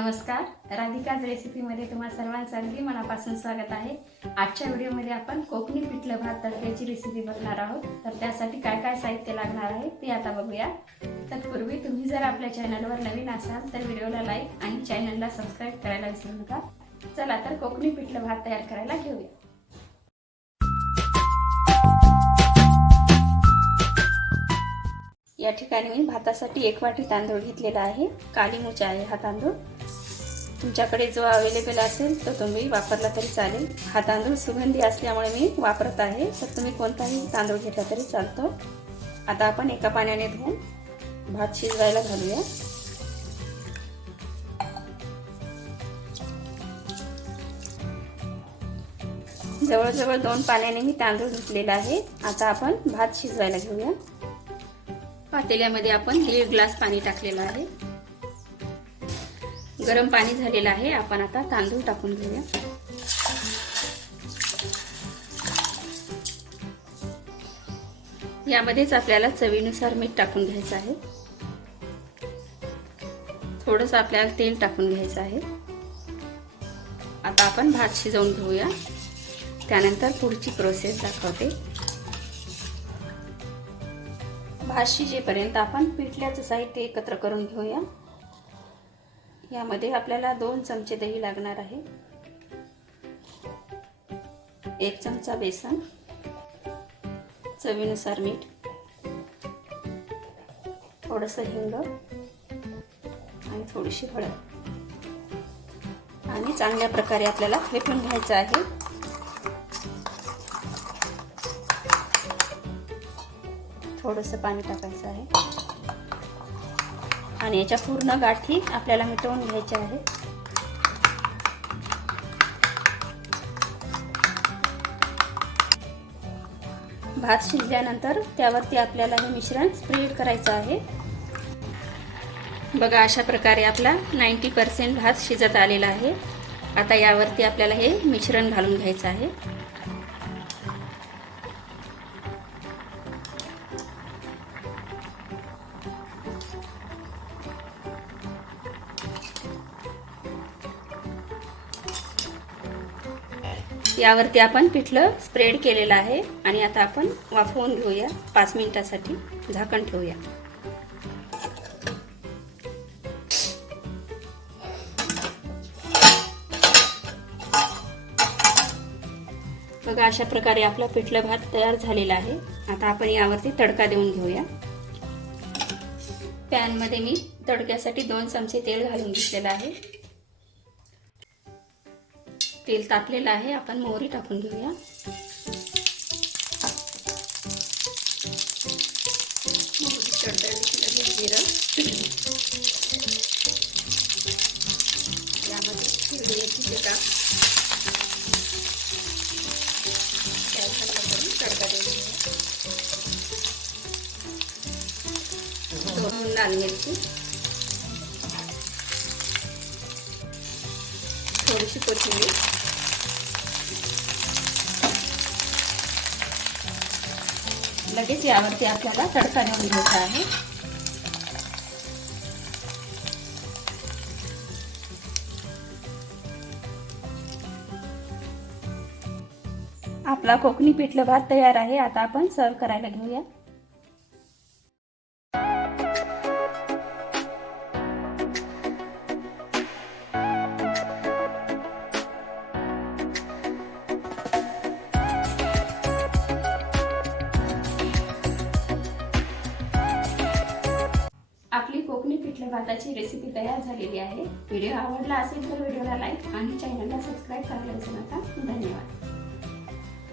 नमस्कार. राधिकाज रेसिपीमध्ये तुम्हा सर्वांचं अगदी मनापासून स्वागत आहे. आजच्या व्हिडिओमध्ये आपण कोकणी पिठलं भात तडक्याची रेसिपी बघणार आहोत. तर त्यासाठी काय काय साहित्य लागणार आहे ते आता बघूया. तत्पूर्वी तुम्ही जर आपल्या चॅनलवर नवीन असाल तर व्हिडिओला लाईक आणि चॅनलला सबस्क्राईब करायला विसरू नका. चला तर कोकणी पिठलं भात तयार करायला घेऊया. या ठिकाणी मी भातासाठी एक वाटी तांदूळ घेतलेला आहे. काली मुचा आहे हा तांदूळ. तुमच्याकडे जो अवेलेबल असेल तो तुम्ही वापरला तरी चालेल. हा तांदूळ सुगंधी असल्यामुळे मी वापरत आहे. तर तुम्ही कोणताही तांदूळ घेतला तरी चालतो. आता आपण एका पाण्याने धुवून भात शिजवायला घालूया. जवळजवळ दोन पाण्याने मी तांदूळ धुतलेला आहे. आता आपण भात शिजवायला घेऊया. पातेल्यामध्ये आपण दीड ग्लास पाणी टाकलेलं आहे. गरम पाणी झालेलं आहे. आपण आता तांदूळ टाकून घेऊया. यामध्येच आपल्याला चवीनुसार मीठ टाकून घ्यायचं आहे. थोडंसं आपल्याला तेल टाकून घ्यायचं आहे. आता आपण भात शिजवून घेऊया. त्यानंतर पुढची प्रोसेस दाखवते. भात शिजेपर्यंत आपण पिठल्याचं साहित्य एकत्र करून घेऊया. यामध्ये आपल्याला दोन चमचे दही लागणार आहे. एक चमचा बेसन चवीनुसार मीठ थोडस हिंग आणि थोडीशी हळद. आणि चांगल्या प्रकारे आपल्याला फेटून घ्यायचं आहे. थोडंसं पाणी टाकायचं आहे. आणि याच्या पूर्ण गाठी आपल्याला मिटवून घ्यायच्या आहे भात शिजल्यानंतर त्यावरती आपल्याला हे मिश्रण स्प्रेड करायचं आहे. बघा अशा प्रकारे आपला नाईंटी पर्सेंट भात शिजत आलेला आहे. आता यावरती आपल्याला हे मिश्रण घालून घ्यायचं आहे. यावरती आपण पिठलं स्प्रेड केलेलं आहे. आणि आता आपण वाफवून घेऊया. पाच मिनिटासाठी झाकण ठेवूया. बघा अशा प्रकारे आपला पिठलं भात तयार झालेला आहे. आता आपण यावरती तडका देऊन घेऊया. पॅनमध्ये मी तडक्यासाठी दोन चमचे तेल घालून घेतलेलं आहे. तेल तापलेलं आहे आपण मोहरी टाकून घेऊया. मोहरी तडतडली लगेच जिरं. यामध्ये दोन लाल मिरची. थोडीशी कोथिंबीर. लगेच यावरती आपल्याला तडका देऊन घ्यायचा आहे. आपला कोकणी पिठलं भात तयार आहे. आता आपण सर्व करायला घेऊया. कोकणी पिठल्या भाताची रेसिपी तयार झालेली आहे. व्हिडिओ आवडला असेल तर व्हिडिओला लाईक आणि चॅनलला सबस्क्राईब करायला विसरू नका. धन्यवाद.